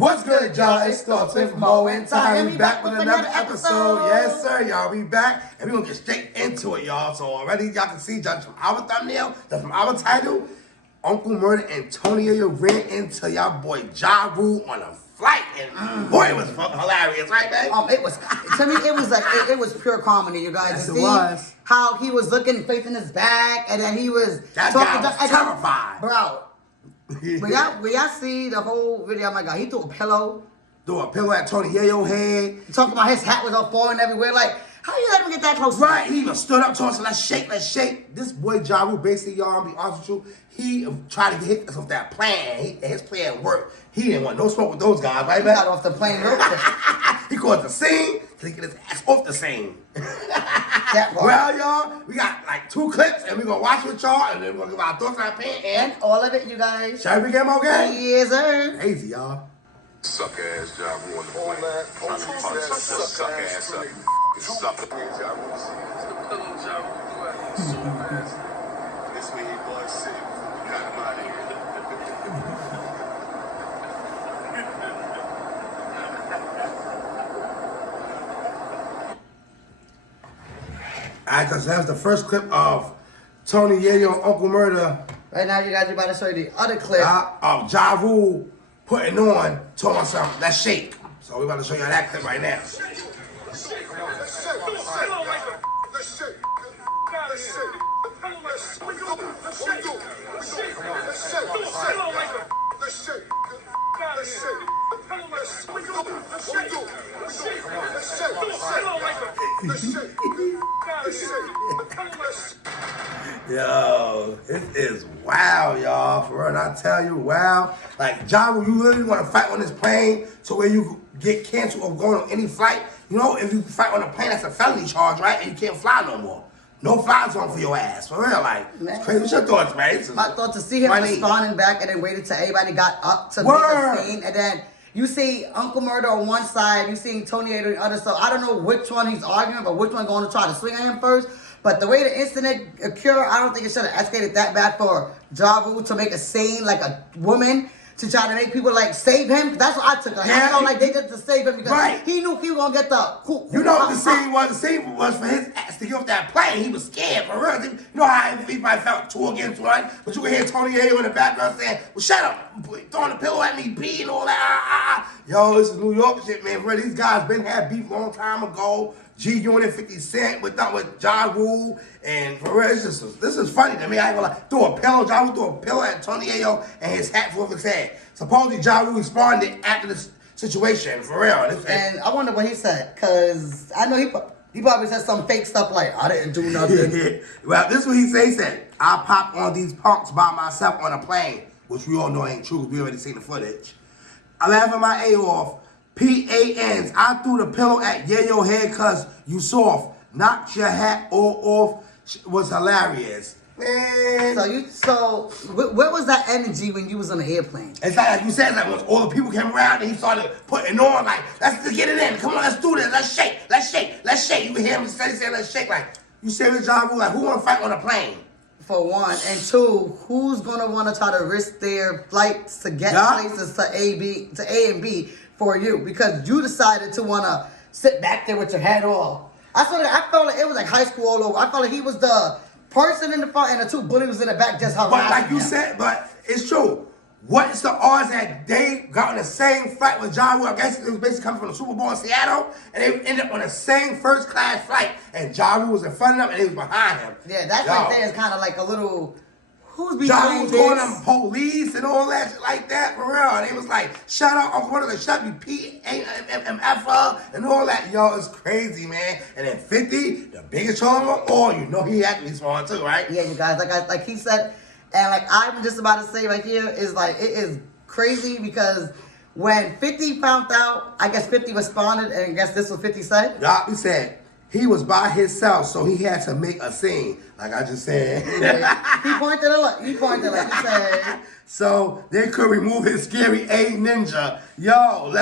What's good, y'all? It starts with Mo and Ty. We back with another episode. Yes, sir, y'all. We back, and we gonna get straight into it, y'all. So already, y'all can see just from our thumbnail, just from our title, Uncle Murda and Tony Yayo ran into y'all boy Ja Rule on a flight, and boy, it was hilarious, right, man? It was to me. It was like it was pure comedy, you guys. Yes, to it see was. how he was looking, facing his back, and then he was That talking. guy was terrified, bro. When y'all see the whole video, oh my God, he threw a pillow. Threw a pillow at Tony Yayo's head. Talking about his hat was all falling everywhere. Like, how you let him get that close? Right, he even stood up to us, so let's shake, let's shake. This boy Ja Rule, basically, y'all, I'll be honest with you, he tried to hit us with that plan. His plan worked. He didn't want no smoke with those guys, right, man? He got off the plane real quick. He caused the scene, so he get his ass off the scene. That part. Well, y'all, we got like 2 clips, and we're going to watch with y'all, and then we're going to give our thoughts on our pan, And all of it, you guys. shall we get more game? Yes, sir. Crazy, y'all. Suck ass Ja Rule on the plane. Trying to punch that suck ass up. Suck Ja Rule. This way he was sick. Got him out of here. Alright, so that's the first clip of Tony Yayo and Uncle Murda Right now, you guys are about to show you the other clip. of Ja Rule putting on, told us something, let's shake. So we're about to show you that clip right now. Yo, it is wow, y'all. For real, I tell you, wow. Like, Ja Rule, you literally want to fight on this plane to where you get canceled of going on any flight. You know, if you fight on a plane, that's a felony charge, right? And you can't fly no more. No fly zone for your ass. For real, like, it's crazy. What's your thoughts, man? My thought to see him responding back and then waited till everybody got up to make a scene, and then you see Uncle Murda on one side, you see Tony Yayo on the other. So I don't know which one he's arguing, but which one going to try to swing at him first. But the way the incident occurred, I don't think it should have escalated that bad for Ja Rule to make a scene like a woman to try to make people like save him. That's what I took. Like, I felt like they did to save him because he knew he was gonna get the. You know what the scene was? The scene was for his ass to get off that plane. He was scared for real. You know how he might felt 2 against 1, but you can hear Tony Yayo in the background saying, "Well, shut up, throwing the pillow at me, B and all that." Yo, this is New York shit, man. For real, these guys been had beef a long time ago. G Unit, 50 Cent with Ja Rule, and for real, this is funny to me. I ain't gonna lie. Threw a pillow, Ja Rule threw a pillow at Tony Yayo and his hat flew off his head. Supposedly Ja Rule responded after this situation, for real. And I wonder what he said, cause I know he probably said some fake stuff like, "I didn't do nothing." Well, this is what he said. He said, "I popped on these punks by myself on a plane," which we all know ain't true. We already seen the footage. I laughing my A off. PANs. I threw the pillow at Yayo head cause you soft. Knocked your hat all off. Was hilarious. Man. So where was that energy when you was on the airplane? It's like you said, like when all the people came around and he started putting on, like, let's get it in. Come on, let's do this. Let's shake. Let's shake. Let's shake. You can hear him say, let's shake. Like, you say with Ja Rule, like, who want to fight on a plane? For one, and two, who's gonna want to try to risk their flights to get places to A and B for you because you decided to want to sit back there with your head off? I felt like it was like high school all over. I felt like he was the person in the front and the 2 bullies was in the back just harassing But like you said, but it's true. What is the odds that they got on the same flight with Ja Rule? I guess it was basically coming from the Super Bowl in Seattle, and they ended up on the same first-class flight, and Ja Rule was in front of them, and they was behind him. Yeah, that right there is kind of like a little... Who's behind this? Ja Rule calling them police and all that shit like that, for real. And they was like, shut up, Uncle Murda, shut you PAMF and all that. Yo, it's crazy, man. And then 50, the biggest troll of them all, you know he actually smart too, right? Yeah, you guys, like he said, and like I'm just about to say right here, is like, it is crazy because when 50 found out, I guess 50 responded, and I guess this was 50 said? Yeah, he said, he was by himself, so he had to make a scene, like I just said. He pointed like he said. So they could remove his scary A ninja. Yo,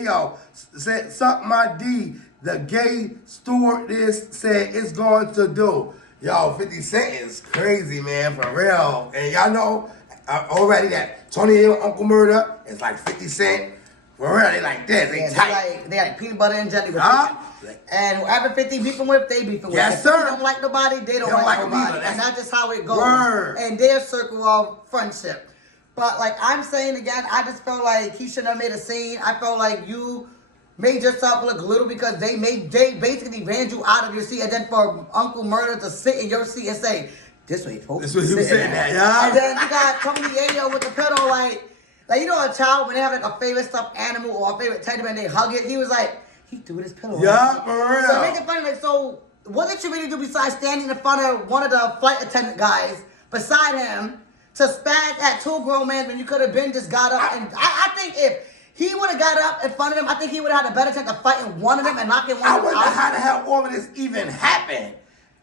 yo, said, suck my D. The gay stewardess said it's going to do. Yo, 50 Cent is crazy, man, for real. And y'all know already that Tony Yayo, Uncle Murda is like 50 Cent. For real, they like this. They Yeah, tight. they like peanut butter and jelly with Huh? And whoever 50 beefing with, they beefing with. Yes, If sir. they don't like nobody, they don't like nobody. And that's just how it goes. Word. And their circle of friendship. But like I'm saying again, I just felt like he shouldn't have made a scene. I felt like you made yourself look little because they basically ran you out of your seat, and then for Uncle Murda to sit in your seat and say, "This way, folks." This was he was saying that, yeah. And then you got Tony Yayo with the pillow, like you know, a child when they have like a favorite stuffed animal or a favorite teddy bear and they hug it. He was like, he threw his pillow. Yeah, for real. So make it funny, like, so what did you really do besides standing in front of one of the flight attendant guys beside him to spaz at two grown men when you could have been just got up? And I think if he would have got up in front of them, I think he would have had a better chance of fighting one of them and knocking one I of them wonder out. how the hell all of this even happened.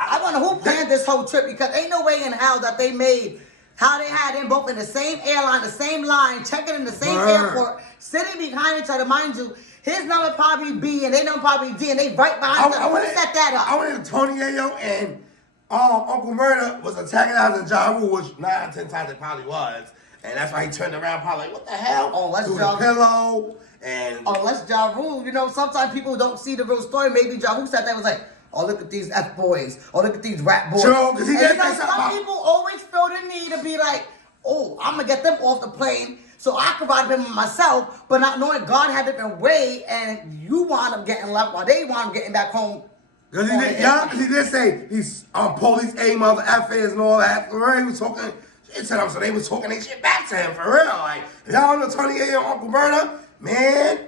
I wonder who planned this whole trip, because ain't no way in hell that they made how they had them both in the same airline, the same line, checking in the same airport, sitting behind each other. Mind you, his number probably B and they number probably D, and they right behind each other. Who set that up? I wanted Tony Yayo and Uncle Murda was attacking us in Ja Rule, which 9 out of 10 times it probably was. And that's why he turned around probably like, what the hell? Oh, let's threw the pillow and unless Ja Rule, you know, sometimes people don't see the real story. Maybe Ja Rule said that was like, oh, look at these F boys. Oh, look at these rap boys. True, because he and did you know, say something some people always feel the need to be like, oh, I'm going to get them off the plane so I can ride them myself, but not knowing God had a different way, and you wound up getting left while they wound up getting back home. because he did say these police A mother FAs and all that. For real, he was talking shit to them, so they was talking their shit back to him for real. Like, y'all know Tony Yayo and Uncle Murda, man,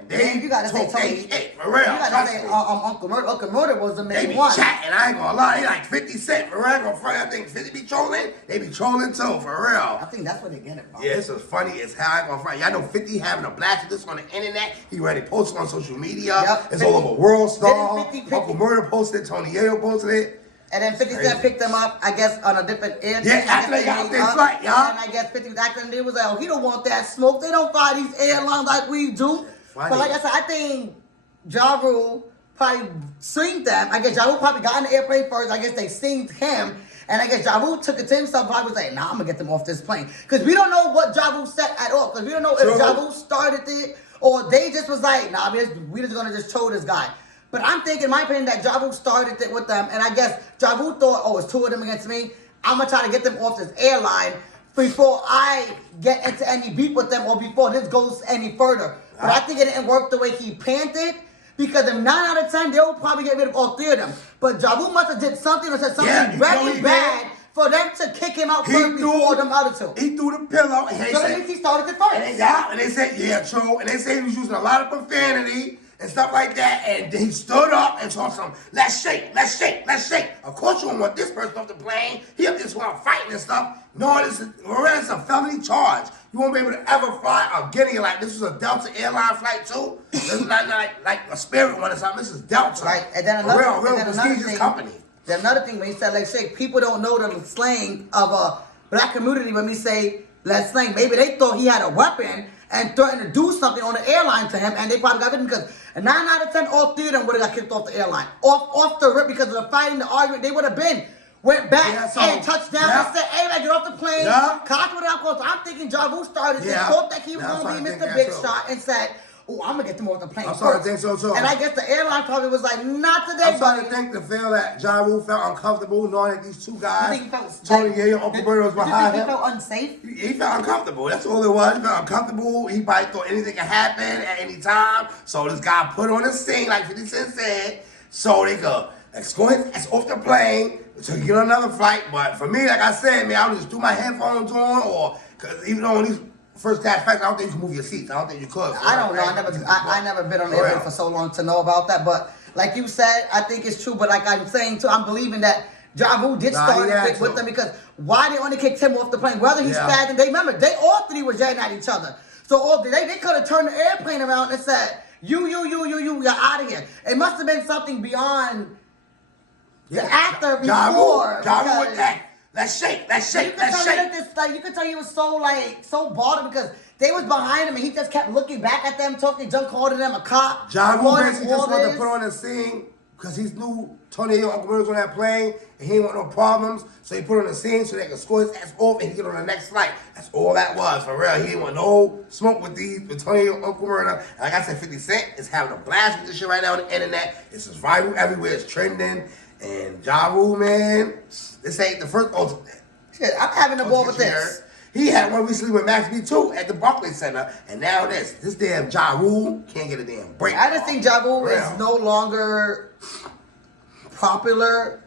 You gotta say Tony. shit for real. You gotta say Uncle Murda. Uncle Murda was the They main be one. chatting, I ain't gonna lie. They like 50 Cent, for real. I think 50 be trolling. They be trolling too, for real. I think that's where they get it from. Yeah, this is funny as hell. I ain't gonna front. Y'all know 50 having a blast with this on the internet. He already posted on social media. Yep, It's 50 all over World Star. 50. Uncle Murda posted it. Tony Yayo posted it. And then 50 Cent picked them up, I guess, on a different air. Yeah, after they got their flight, y'all. And I guess 50 was acting, and they was like, oh, he don't want that smoke. They don't fly these airlines like we do. Funny. But like I said, I think Ja Rule probably synced them. I guess Ja Rule probably got in the airplane first. I guess they synced him. And I guess Ja Rule took it to himself, probably was like, nah, I'm going to get them off this plane. Because we don't know what Ja Rule said at all. Because we don't know if Ja Rule started it or they just was like, nah, we just going to just troll this guy. But I'm thinking, in my opinion, that Ja Rule started it with them. And I guess Ja Rule thought, oh, it's two of them against me. I'm going to try to get them off this airline before I get into any beef with them or before this goes any further. But I think it didn't work the way he planned it. Because if 9 out of 10, they'll probably get rid of all 3 of them. But Ja Rule must have did something or said something very bad for them to kick him out first before them other 2. He threw the pillow. And So at least he started it first. And they said, yeah, true. And they said he was using a lot of profanity and stuff like that. And he stood up and told some, let's shake, let's shake, let's shake. Of course you don't want this person off the plane. He up this while fighting and stuff. No, this is a felony charge. You won't be able to ever fly again. Like, this was a Delta airline flight too. This is not like a Spirit one or something. This is Delta. Right, and then another, real prestigious company. Then another thing, when he said, like, shake, people don't know the slang of a black community when we say, let's slang. Maybe they thought he had a weapon and threatened to do something on the airline to him, and they probably got rid of him because 9 out of 10, all 3 of them would have got kicked off the airline. Off the rip because of the fighting, the argument, they would have went back and touched down and said, hey, man, get off the plane. Cock with out. So I'm thinking Ja Rule started this, thought that he was going to be Mr. Big Shot and said, oh, I'm going to get them off the plane. I'm starting to think so too. And I guess the airline probably was like, not today, I'm starting to feel that Ja Rule felt uncomfortable knowing that these 2 guys, Tony Yayo, Uncle Murda was behind him. He felt unsafe? He felt uncomfortable. That's all it was. He felt uncomfortable. He probably thought anything could happen at any time. So this guy put on the scene, like 50 Cent said, so they could escort us off the plane to get on another flight. But for me, like I said, man, I would just do my headphones on, or because even though on these first class flights, I don't think you can move your seats. I don't think you could. I don't know. I never been on the airplane for so long to know about that. But like you said, I think it's true. But like I'm saying too, I'm believing that Ja Rule did start to kick with them, because why they only kicked him off the plane? Whether he's spazzing, they remember they all 3 were yelling at each other. So they could have turned the airplane around and said, you, you're out of here. It must have been something beyond the actor before. Ja Rule with that. Let's shake, let's shake, let's shake. You could tell he was so bothered because they was behind him and he just kept looking back at them, talking junk, calling them a cop. Ja Rule basically just wanted to put on a scene because he knew Tony Yayo, Uncle Murda was on that plane, and he didn't want no problems, so he put on the scene so they could score his ass off and he get on the next flight. That's all that was, for real. He didn't want no smoke with Tony Yayo, Uncle Murda. And like I said, 50 Cent is having a blast with this shit right now on the internet. It's just viral everywhere. It's trending. And Ja Rule, man, this ain't the first ultimate. Shit, I'm having a ball with this. He had one recently with Max B too at the Barclays Center, and now this damn Ja Rule can't get a damn break. I just think Ja Rule is no longer popular,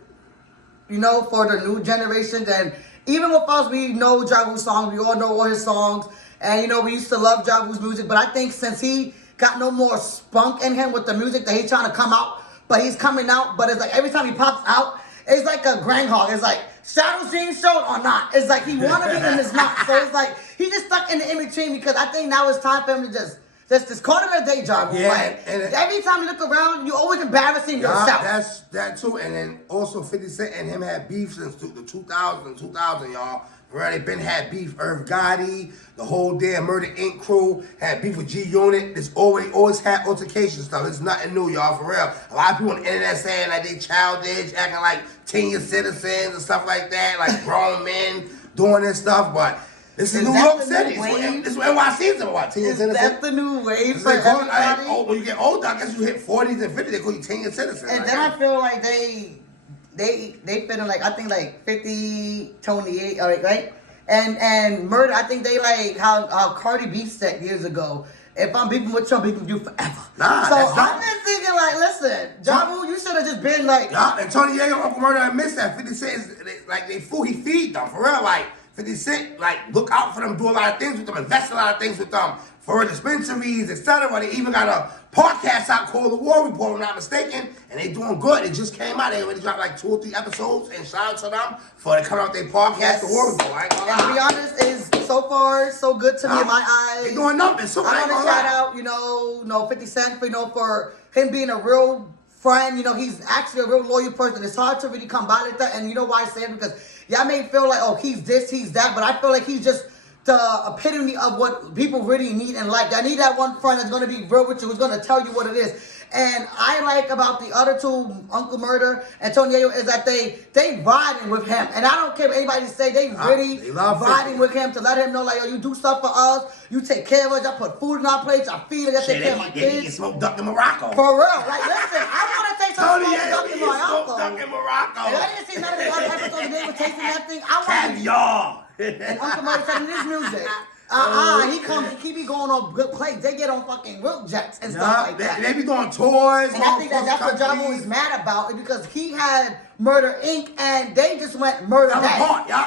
you know, for the new generation. And even with us, we know Ja Rule's songs, we all know all his songs, and you know, we used to love Ja Rule's music. But I think since he got no more spunk in him with the music that he's trying to come out, but he's coming out, but it's like every time he pops out, it's like a groundhog. It's like shadows being shown or not. It's like he wanna be in his not. So it's like he just stuck in the in between because I think now it's time for him to just call it a day job. Yeah, like, and every time you look around, you're always embarrassing yourself. That's that too. And then also 50 Cent and him had beef since the 2000, y'all. Right, they been had beef. Irv Gotti, the whole damn Murda Inc. crew had beef with G Unit. It's always had altercation stuff. It's nothing new, y'all, for real. A lot of people on the internet saying like they childish, acting like senior citizens and stuff like that, like grown men doing this stuff. But this is New York City. This is what NYC is about. Senior citizens. That's the new wave for everybody. When you get older, I guess you hit 40s and 50s, they call you senior citizens. And then I feel like they feeling like, I think like 50, Tony, right? And Murda, I think they like how Cardi B said years ago, if I'm beefing with you, I'm beefing with you forever. Nah, so I'm just thinking like, listen, Ja Rule, you should have just been like... Yeah, and Tony Yayo, Uncle Murda, I missed that. 50 Cent, like, they fool, he feed them, for real. Like, 50 Cent, like, look out for them, do a lot of things with them, invest a lot of things with them, for dispensaries, etc. They even got a podcast out called The War Report, if I'm not mistaken, and they doing good. It just came out. They already dropped like 2 or 3 episodes, and shout out to them for they coming out their podcast, yes. The War Report. I ain't gonna lie. And to be honest, is so far so good to me in my eyes. They doing nothing. So I want to shout out, you know, 50 Cent for, for him being a real friend. You know, he's actually a real loyal person. It's hard to really come by like that, and you know why I say it? Because y'all may feel like, oh, he's this, he's that, but I feel like he's just the epitome of what people really need in life. I need that one friend that's going to be real with you, who's going to tell you what it is. And I like about the other two, Uncle Murda and Tony Yayo, is that they riding with him. And I don't care what anybody say, they really riding with him to let him know, like, yo, you do stuff for us, you take care of us, y'all put food in our plates, I feed it, I take care of my kids. They get smoked duck in Morocco. For real. Like, listen, I want to taste some smoked duck in Morocco. Duck in Morocco. And I didn't see none of the other episodes they were tasting that thing. I want caviar. And Uncle Murda said in his music, he be going on good plates. They get on fucking real jets and stuff like that. They be doing tours. And I think that's what Ja Rule is mad about, because he had Murda Inc. and they just went Murda Day.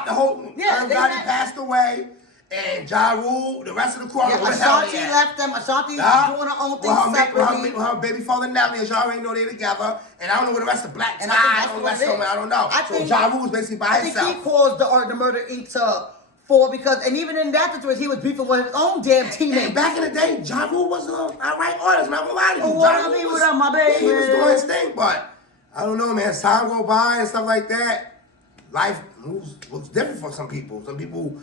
The whole everybody passed away. And Ja Rule, the rest of the crew, Ashanti left them. Ashanti's doing her own thing separately. Her baby father Nelly, as y'all already know, they together. And I don't know where the rest of Black Tie, I don't know. So Ja Rule was basically by himself. I think he caused the Murda Inc. to fall, and even in that situation, he was beefing with his own damn teammate. And back in the day, Ja Rule was an alright artist, man. I'm gonna lie to you. Oh, without my baby. He was doing his thing, but I don't know, man. As time go by and stuff like that, life looks different for some people. Some people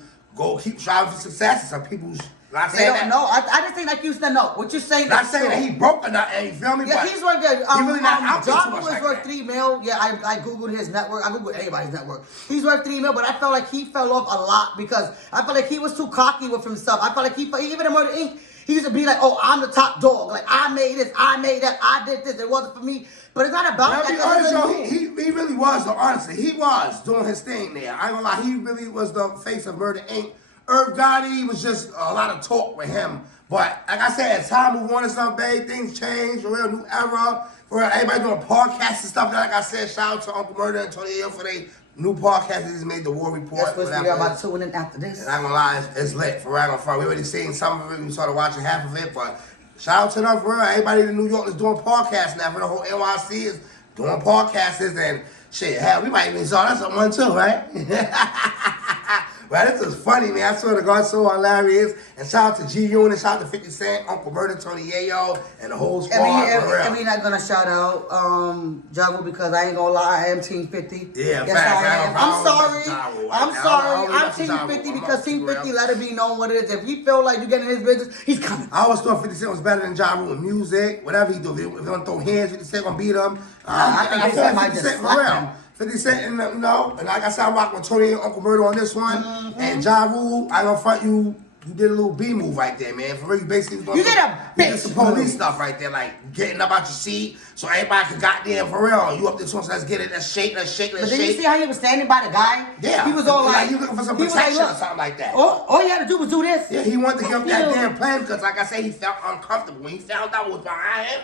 keep striving for success, and some people not saying that. No, I just think like you said, no. What you're saying not saying that he broke or nothing, you feel me? Yeah, but he's worth good. He really not out there Ja too much Rule is like worth that. $3 million. Yeah, I googled his network. I googled anybody's network. He's worth $3 million, but I felt like he fell off a lot because I felt like he was too cocky with himself. I felt like even in Murda Inc., he used to be like, oh, I'm the top dog. Like, I made this, I made that, I did this. It wasn't for me. But it's not about that. Honest, he really was, though, honestly. He was doing his thing there. I ain't gonna lie. He really was the face of Murda Inc. Irv Gotti was just a lot of talk with him. But like I said, as time move on and stuff, babe, things change. For real, new era. For real, everybody doing podcasts and stuff. Like I said, shout out to Uncle Murda and Tony Yayo for their new podcast. They just made the War Report. That's supposed to be about 2 and then after this. And I'm gonna lie, it's lit. For real, we already seen some of it. We started watching half of it, but shout out to them for real. Everybody in New York is doing podcasts now. For the whole NYC is doing podcasts, and shit, hell, we might even start us on one too, right? But this is funny, man. I swear to God, so hilarious. And shout out to G Unit, shout out to 50 Cent, Uncle Murda, Tony Yayo, and the whole squad. And we not gonna shout out Javu because I ain't gonna lie, I am Team 50. Yeah, yes, facts. I am. I'm sorry. I'm Team Javu. 50 because Team 50 let it be known what it is. If he feel like you getting in his business, he's coming. I always thought 50 Cent was better than Ja Rule with music, whatever he do. If he gonna throw hands, 50 Cent gonna beat him. I think 50 Cent might just slap him. 50 Cent, and you know, and like I said, I'm rocking with Tony and Uncle Murda on this one. And Ja Rule, I gonna front you. You did a little B move right there, man. For real, you basically you did a bitch some police stuff right there, like getting up out your seat so everybody can goddamn for real. You up there, so let's get it, let's shake. But did you see how he was standing by the guy? Yeah, he was all like you looking for some protection or something like that. All he had to do was do this. Yeah, he wanted to give up that damn plan because, like I said, he felt uncomfortable when he found out what was behind him.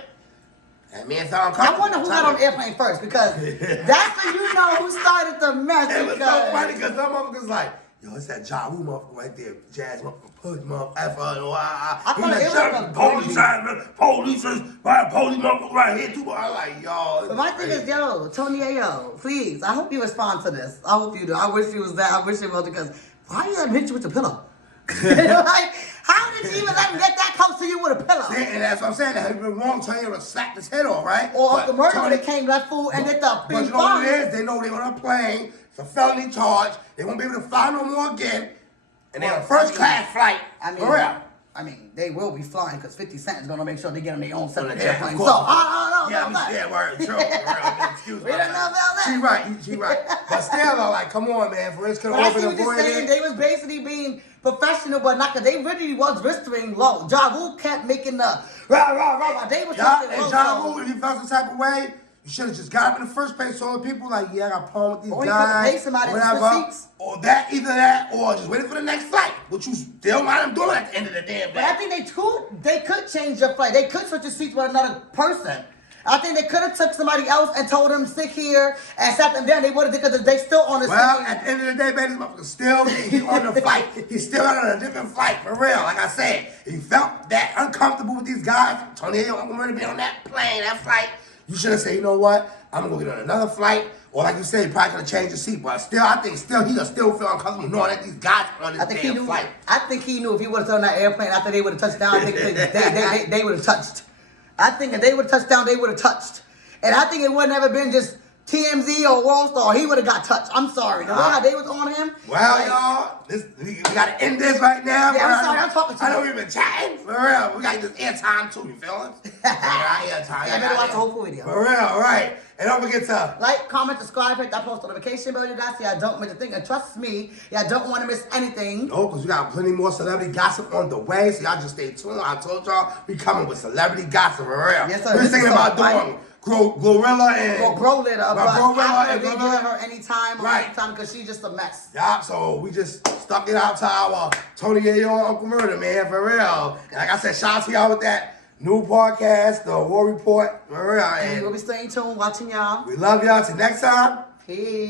That man felt uncomfortable. I wonder who got on the airplane first because that's when you know who started the mess. It was so funny because some motherfuckers like, yo, it's that Ja Rule motherfucker right there, jazz motherfucker, push motherfucker, I thought police motherfucker right here too. I like, yo. But my thing is, yo, Tony Yayo, please, I hope you respond to this. I hope you do. I wish you was that. I wish you was because why you let him hit you with the pillow? Like, how did you even let him get that close to you with a pillow? Yeah, and that's what I'm saying. That had been wrong. Tony would have slapped his head off, right? Or Uncle Murda would have came that fool and did the But you know what it is? They know they're on a plane. It's a felony charge. They won't be able to fly no more again. And they're on a first-class flight. For real. I mean, they will be flying because 50 Cent is going to make sure they get on their own separate airplane. So, I don't know. Yeah, word, true. Excuse me. We don't know about that. She right. But still, though, like, come on, man. For this could But I have see opened what the you're saying. They was basically being professional, but not because they really was registering low. Ja Rule kept making the rah. They was talking low. And Ja Rule, if you felt some type of way, you should have just got him in the first place. So the people like, yeah, I got a problem with these guys. Pay somebody whatever. seats. Or that, either that, or just waiting for the next flight, which you still might have doing at the end of the damn day. But I think they could change your flight. They could switch your seats with another person. I think they could have took somebody else and told them sit here and sat them down. They would have because they still on the Well, same. at the end of the day, baby, this motherfucker still he's on the flight. He's still on a different flight, for real. Like I said, he felt that uncomfortable with these guys. Tony Yayo, I'm going to be on that plane, that flight. You should have said, you know what? I'm going to go get on another flight. Or like you said, he probably could have changed the seat. But still, I think he'll still feel uncomfortable knowing that these guys are on this damn flight. I think he knew if he would have thrown that airplane after they would have touched down, I think they would have touched. I think if they would have touched down, they would have touched. And I think it would never been just TMZ or World Star. He would have got touched. I'm sorry. The way how they was on him. Well, y'all, we got to end this right now. Yeah, I'm sorry. I'm talking to you. I know we've been chatting. For real. We got this airtime too. You feel it? Airtime. Yeah, I better watch the whole video. For real, right. And don't forget to like, comment, subscribe, hit that post notification bell, you guys. Y'all don't miss a thing. And trust me, y'all don't want to miss anything. No, because we got plenty more celebrity gossip on the way. So y'all just stay tuned. I told y'all we coming with celebrity gossip for real. Yes, sir. We're thinking about doing Glorilla and Glorilla, but I'm not Glorilla. giving her any time Right. because she's just a mess. Yeah, so we just stuck it out to our Tony Yayo and Uncle Murda, man, for real. And like I said, shout out to y'all with that new podcast, The War Report, for real. And we'll be staying tuned, watching y'all. we love y'all. Till next time. Peace.